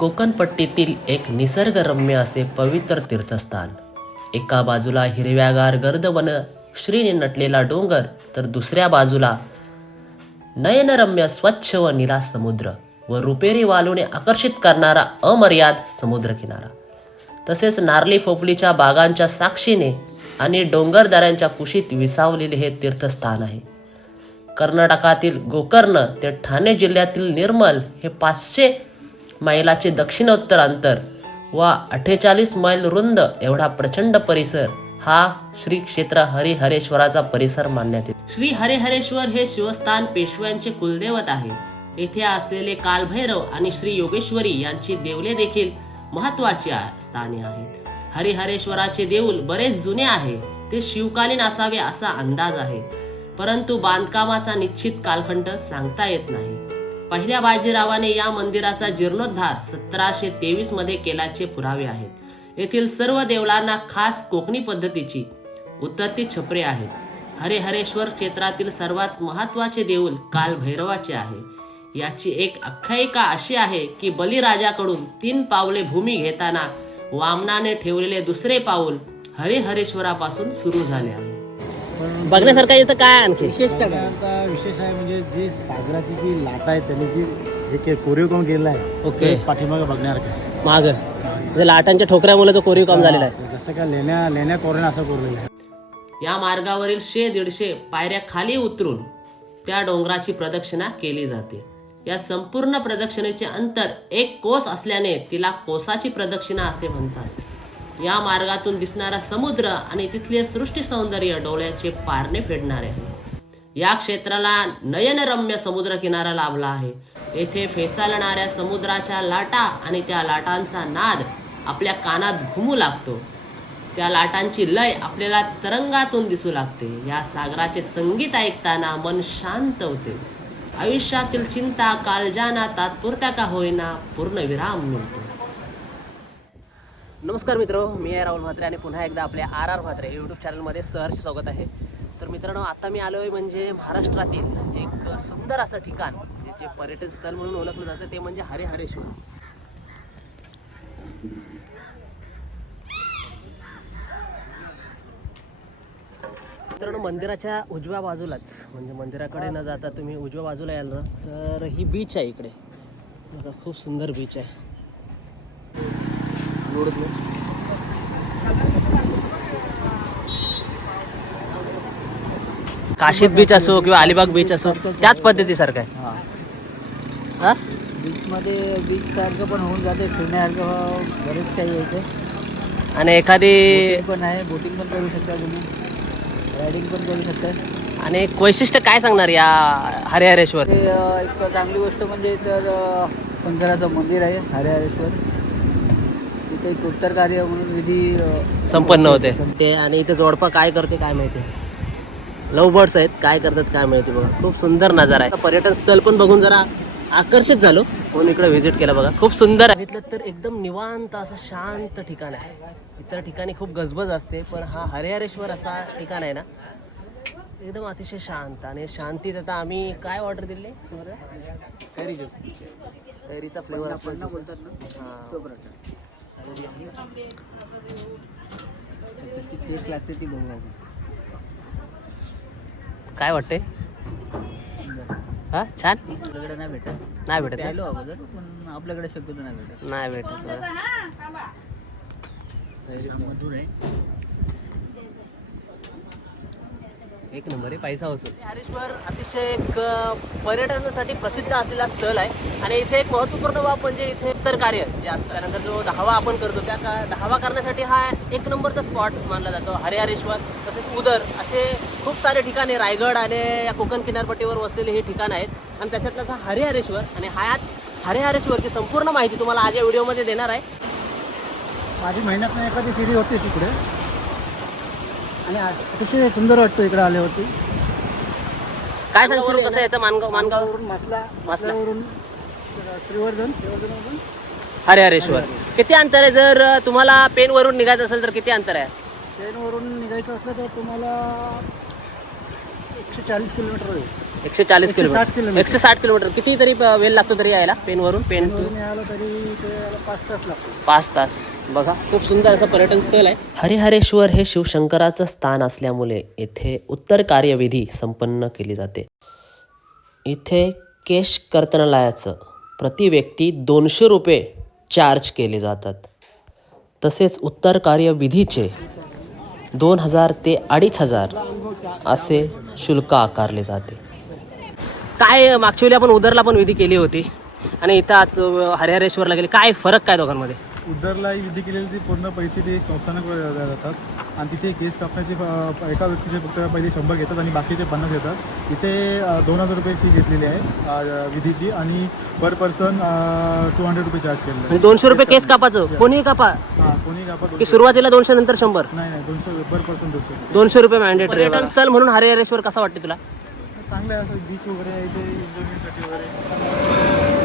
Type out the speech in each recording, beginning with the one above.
कोकणपट्टीतील एक निसर्गरम्य असे पवित्र तीर्थस्थान. एका बाजूला हिरव्यागार गर्द वन श्रीने नटलेला डोंगर तर दुसऱ्या बाजूला नयनरम्य स्वच्छ व निला समुद्र व रुपेरी वालूने आकर्षित करणारा अमर्याद समुद्र किनारा तसेच नारली फोपलीच्या बागांच्या साक्षीने आणि डोंगरदऱ्यांच्या कुशीत विसावलेले हे तीर्थस्थान आहे. कर्नाटकातील गोकर्ण ते ठाणे जिल्ह्यातील निर्मल हे पाचशे मैलाचे दक्षिणोत्तर अंतर व अठ्ठेचाळीस मैल रुंद एवढा प्रचंड परिसर हा श्री क्षेत्र हरिहरेश्वराचा परिसर मानण्यात येतो. श्री हरिहरेश्वर हे शिवस्थान पेशव्यांचे कुलदैवत आहे. येथे असलेले कालभैरव आणि श्री योगेश्वरी यांची देवले देखील महत्वाची स्थाने आहेत. हरिहरेश्वराचे देऊल बरेच जुने आहे. ते शिवकालीन असावे असा अंदाज आहे. परंतु बांधकामाचा निश्चित कालखंड सांगता येत नाही. पहिल्या बाजीरावाने या मंदिराचा जीर्णोद्धार सतराशे तेवीसमध्ये केल्याचे पुरावे आहेत. येथील सर्व देवळांना खास कोकणी पद्धतीची उतरती छपरे आहेत. हरेहरेश्वर क्षेत्रातील सर्वात महत्त्वाचे देऊल काल भैरवाचे आहे. याची एक आख्यायिका अशी आहे की बलिराजाकडून तीन पावले भूमी घेताना वामनाने ठेवलेले दुसरे पाऊल हरिहरेश्वरापासून सुरू झाले आहे. बघण्यासारखं इथं काय आणखी? विशेषतः काय आता विशेष आहे म्हणजे जी सागराची जी लाट आहे त्यांनी जी हे के कोरीव काम केलेलं आहे ओके. ते पाठीमागे बघण्यासारखं आहे. माग. म्हणजे लाटांच्या ठोकऱ्यामुळे जो कोरीव काम झालेला आहे. जसं काय लेण्या लेण्या कोऱ्यानं असं कोरलेलं आहे या मार्गावरील शे दीडशे पायऱ्या खाली उतरून त्या डोंगराची प्रदक्षिणा केली जाते. या संपूर्ण प्रदक्षिणेचे अंतर एक कोस असल्याने तिला कोसाची प्रदक्षिणा असे म्हणतात. या मार्गातून दिसणारा समुद्र आणि तिथले सृष्टी सौंदर्य डोळ्याचे पारणे फेडणारे आहे. या क्षेत्राला नयनरम्य समुद्र किनारा लाभला आहे. येथे फेसालणाऱ्या समुद्राच्या लाटा आणि त्या लाटांचा नाद आपल्या कानात घुमू लागतो. त्या लाटांची लय आपल्याला तरंगातून दिसू लागते. या सागराचे संगीत ऐकताना मन शांत होते आयुष्यातील चिंता कालजाना तात्पुरत्या का होईना पूर्ण विराम मिळतो. नमस्कार मित्र मी आहे राहुल म्हात्रे आणि पुन्हा एकदा आपल्या आर आर म्हात्रे यूट्यूब चॅनलमध्ये सहर्ष स्वागत आहे. तर मित्रांनो आता मी आलो आहे म्हणजे महाराष्ट्रातील एक सुंदर असं ठिकाण जे पर्यटन स्थळ म्हणून ओळखलं जातं ते म्हणजे हरिहरेश्वर. मित्रांनो मंदिराच्या उजव्या बाजूलाच म्हणजे मंदिराकडे न जाता तुम्ही उजव्या बाजूला याल ना तर ही बीच आहे इकडे. बघा खूप सुंदर बीच आहे. काशीद बीच असो किंवा अलिबाग बीच असो त्याच पद्धतीसारखं आहे. हा. बीचमध्ये बीच सारखं पण होऊन जाते फिरण्यासारखं बरेच काही आहे आणि एखादी पण आहे बोटिंग पण करू शकता तुम्ही. रायडिंग पण करू शकता. आणि एक वैशिष्ट्य काय सांगणार या हरिहरेश्वर? ते अ, एक चांगली गोष्ट म्हणजे तर अ, शंकराचं मंदिर आहे हरिहरेश्वर. तिथे एक उत्तर कार्य म्हणून विधी संपन्न होते. ते आणि इथे जोडपा काय करते काय माहिती? लव बर्ड्स आहेत काय करतात काय माहिती बघा. खूप सुंदर नजारा आहे. पर्यटन स्थळ पण बघून जरा आकर्षित झालो. म्हणून इकडे व्हिजिट केलं बघा. खूप सुंदर आहे. बघितलं तर एकदम निवांत असं शांत ठिकाण आहे. इतर ठिकाणी खूप गजबज असते पण हा हरिहरेश्वर असा ठिकाण आहे ना. एकदम अतिशय शांत आणि शांतीत आता आम्ही काय ऑर्डर दिले? कैरी ज्यूस कैरीचा फ्लेवर आपण बोलतात ना? तो कशी टेस्ट लागते ती बघू आपण काय वाटते हा छान? आपल्याकडे नाही भेटत नाही भेटत? प्यायलो अगोदर पण आपल्याकडे शक्यतो नाही भेटत. नाही भेटत. मधुर आहे. एक नंबर आहे पैसा वसूल हरेश्वर अतिशय एक पर्यटनासाठी प्रसिद्ध असलेला स्थळ आहे. आणि इथे एक महत्त्वपूर्ण बाब म्हणजे इथे इतर कार्य जे असतं त्यानंतर जो दहावा आपण करतो त्या का दहावा करण्यासाठी हा एक नंबरचा स्पॉट मानला जातो. हरिहरेश्वर तसेच उदर असे खूप सारे ठिकाणे रायगड आणि या कोकण किनारपट्टीवर वसलेले हे ठिकाण आहेत. आणि त्याच्यातलाच हा हरिहरेश्वर आणि हाच हरिहरेश्वरची संपूर्ण माहिती तुम्हाला आज या व्हिडिओमध्ये देणार आहे. माझी महिन्यात एखादी फिरी होतीच इकडे. आणि अतिशय सुंदर वाटतो इकडे आल्यावरती. काय सांगशील कसं याचं? मानगाव मानगाव मानगाववरून मासला मासल्यावरून श्रीवर्धन श्रीवर्धनवरून हरिहरेश्वर किती अंतर आहे? जर तुम्हाला पेनवरून निघायचं असेल तर किती अंतर आहे? ट्रेनवरून निघायचं असलं तर तुम्हाला एकशे चाळीस किलोमीटर होईल एकशे चाळीस किलोमीटर. एकशे साठ किलोमीटर. किती तरी वेळ लागतो तरी यायला? पेनवरून? पेन मिळालं तरी ते याला पाच तास लागतो. पाच तास. बघा खूप सुंदर असं पर्यटन स्थळ आहे. हरिहरेश्वर हे शिवशंकराचं स्थान असल्यामुळे येथे उत्तर कार्यविधी संपन्न केली जाते. इथे केश कर्तनालयाचं प्रति व्यक्ती दोनशे रुपये चार्ज केले जातात. तसेच उत्तर कार्यविधीचे दोन हजार ते अडीच हजार असे शुल्क आकारले जाते. काय मागच्या वेळी आपण उदरला पण विधी केली होती. आणि इथं आत हरिहरेश्वरला गेले. काय फरक काय दोघांमध्ये? उद्दरला ही विधी केलेली ती पूर्ण पैसे ते संस्थानक जातात आणि तिथे केस कापण्याचे एका व्यक्तीचे फक्त पहिले शंभर घेतात आणि बाकीचे पन्नास घेतात. इथे दोन हजार रुपये फी घेतलेली आहे विधीची. आणि पर पर्सन टू हंड्रेड रुपये चार्ज आणि दोनशे रुपये केस कापाचं कोणी कापा. हां कोणी कापा सुरुवातीला दोनशे नंतर शंभर? नाही नाही दोनशे पर पर्सन दोनशे. दोनशे रुपये मॅन्डेटरी पर्यटन स्थळ म्हणून हरिहरेश्वर कसं वाटते तुला? चांगलं आहे असं बीच वगैरे आहे इथे एन्जॉयमेंटसाठी वगैरे.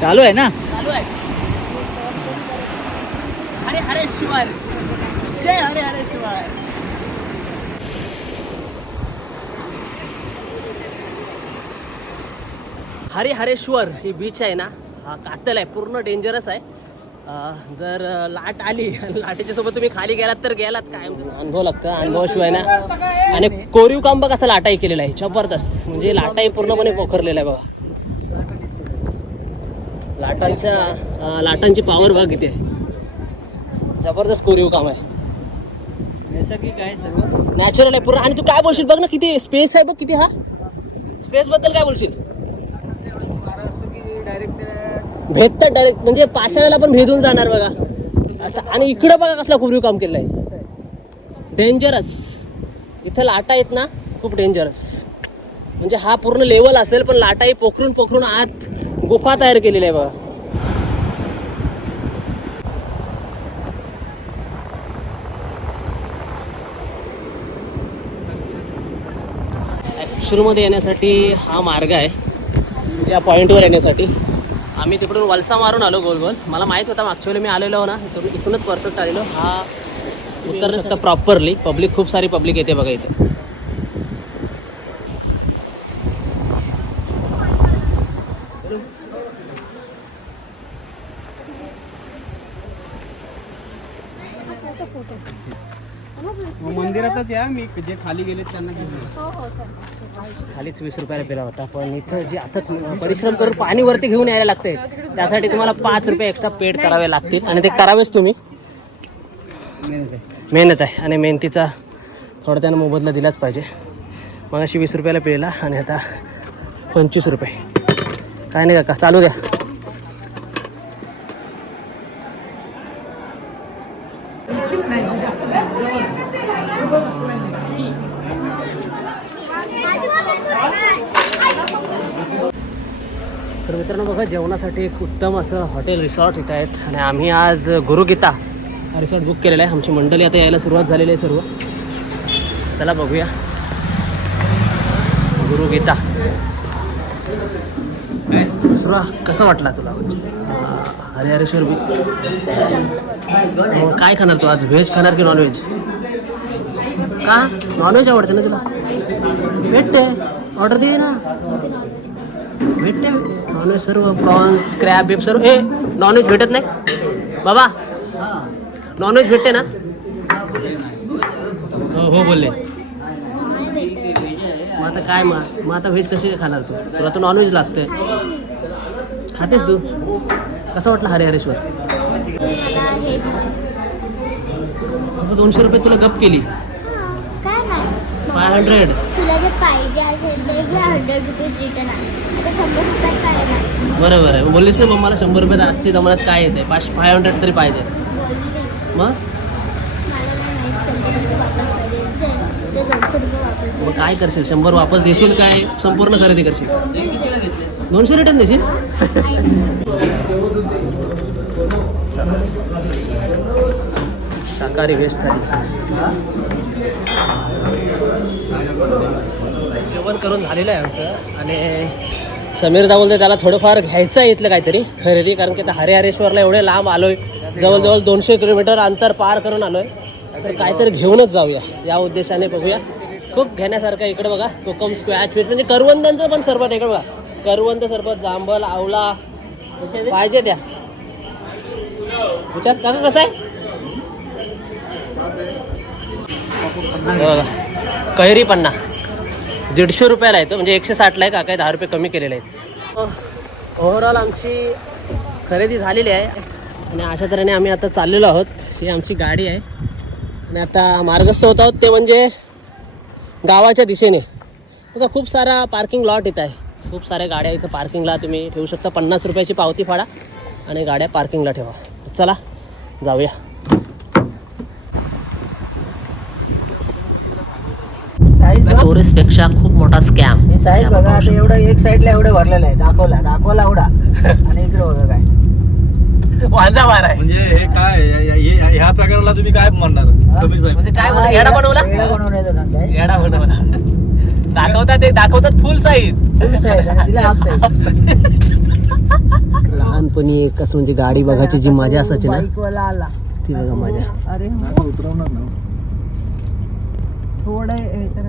चालू आहे ना? चालू आहे. हरे हरेश्वर जय हरे हरेश्वर हरे हरेश्वर ही बीच आहे ना? हा कातल आहे पूर्ण डेंजरस आहे. जर लाट आली लाटेच्या सोबत तुम्ही खाली गेलात तर गेलात काय? अनुभव लागतं अनुभवाशिवाय ना. आणि कोरीव काम बघ असं लाटाई केलेलं आहे जबरदस्त. म्हणजे लाटाई पूर्णपणे पोखरलेला आहे बघा. लाटांच्या लाटांची पॉवर बघ किती आहे. जबरदस्त कोरीव काम आहे. नैसर्गिक आहे सर्व. नॅचरल आहे पूर्ण. आणि तू काय बोलशील? बघ ना किती स्पेस आहे बघ किती हा? स्पेस बद्दल काय बोलशील वारा असतो की डायरेक्ट भेटतं डायरेक्ट म्हणजे पाषाणाला पण भेदून जाणार बघा. असं आणि इकडं बघा कसला कोरीव काम केलं आहे डेंजरस इथं लाटा आहेत ना खूप डेंजरस म्हणजे हा पूर्ण लेवल असेल पण लाटाही पोखरून पोखरून आत गुफा तयार केलेली आहे बघा. ॲक्च्युअलमध्ये येण्यासाठी हा मार्ग आहे. या पॉईंटवर येण्यासाठी. आम्ही तिकडून वलसा मारून आलो गोल गोल. मला माहीत होता मागच्या मी आलेलो ना इथून इथूनच परफेक्ट आलेलो. हा उत्तर प्रॉपरली पब्लिक खूप सारी पब्लिक येते बघा इथे. मी जे खाली गेले त्यांना घेऊन खालीच वीस रुपयाला पेला होता पण इथं जे आता परिश्रम करून पाणी वरती घेऊन यायला लागते त्यासाठी तुम्हाला पाच रुपये एक्स्ट्रा पेड करावे लागतील. आणि ते करावेच तुम्ही. मेहनत आहे. आणि मेहनतीचा थोडा त्यानं मोबदला दिलाच पाहिजे. मग अशी वीस रुपयाला पिळला आणि आता पंचवीस रुपये. काय नाही काका चालू द्या. तर मित्रांनो बघा जेवणासाठी एक उत्तम असं हॉटेल रिसॉर्ट इथं आहेत. आणि आम्ही आज गुरुगीता हा रिसॉर्ट बुक केलेला आहे. आमची मंडळी आता यायला सुरुवात झालेली आहे सर्व. चला बघूया. गुरुगीता. सुरा कसा वाटला तुला? म्हणजे अं, हरिहरेश्वर बी मग काय खाणार तू आज? व्हेज खाणार की नॉनव्हेज का? नॉनव्हेज आवडते ना तुला? भेटते. ऑर्डर दे ना. भेटते. नॉनव्हेज सर्व प्रॉन्स क्रॅब बिप सर्व. ए नॉनव्हेज भेटत नाही? बाबा. नॉनव्हेज भेटते ना? हो हो बोलले. मग आता काय मग? मग आता व्हेज कशी काय खाणार तू? तुला तर नॉनव्हेज लागतंय. खातेस तू? कसं वाटलं हरिहरेश्वर? फक्त दोनशे रुपये तुला गप केली. फाय हंड्रेड तुला जे पाहिजे असेल ते घे हंड्रेड रुपीज रिटर्न आहे आता शंभर रुपयात काय नाही बरोबर आहे. बोललीस ना मग मला शंभर रुपये आजची जमान्यात काय येते? पाच फाय हंड्रेड तरी पाहिजे. मग? मग काय करशील? शंभर वापस देशील काय? संपूर्ण खरेदी करशील? दोनशे रिटर्न देशील? शाकाहारी व्हेज थाली जेवण करून झालेलं आहे आमचं. आणि समीर दा बोलते त्याला थोडंफार घ्यायचं आहे इथलं काहीतरी खरेदी कारण की आता हरिहरेश्वरला एवढे लांब आलोय. जवळजवळ दोनशे किलोमीटर अंतर पार करून आलोय. तर काहीतरी घेऊनच जाऊया. या उद्देशाने बघूया. खूप घेण्यासारखं इकडं इकडे बघा. कोकम स्क्वॅच फिट म्हणजे करवंदांचं पण सरबत इकडे बघा. करवंद सरबत जांभल आवला पाहिजे त्या. विचार. काका कसं आहे? बघा. कैरी पन्ना. दीडशे रुपयाला येतं. म्हणजे एकशे साठला आहे काका दहा रुपये कमी केलेले आहेत. ओव्हरऑल आमची खरेदी झालेली आहे. आणि अशा तऱ्हेने आम्ही आता चाललेलो आहोत. ही आमची गाडी आहे. आणि आता मार्गस्थ होत आहोत ते म्हणजे गावाच्या दिशेने. आता खूप सारा पार्किंग लॉट इथं आहे. खूप साऱ्या गाड्या इथं पार्किंगला तुम्ही ठेवू शकता. पन्नास रुपयाची पावती फाडा आणि गाड्या पार्किंगला ठेवा. चला जाऊया. साईज बघा टुरिस्टपेक्षा खूप मोठा स्कॅम हे साईज बघा आता एवढं एक साईडला एवढं भरलेलं आहे. दाखवला दाखवला एवढा. आणि इकडे बघा काय. वांजा मार आहे. म्हणजे हे काय ह्या प्रकाराला तुम्ही काय म्हणणार? साहेब. म्हणजे काय म्हणतो येडा बनवला? येडा बनवण्याचा धंदा आहे येडा बनवला. दाखवतात ते दाखवतात फुल साईज Full size आणि तिला हाफ साईज लहानपणी कसं म्हणजे गाडी बघायची जी मजा असायची ना आला. ती बघा मजा. अरे उतरवणार ना? थोडं हे तर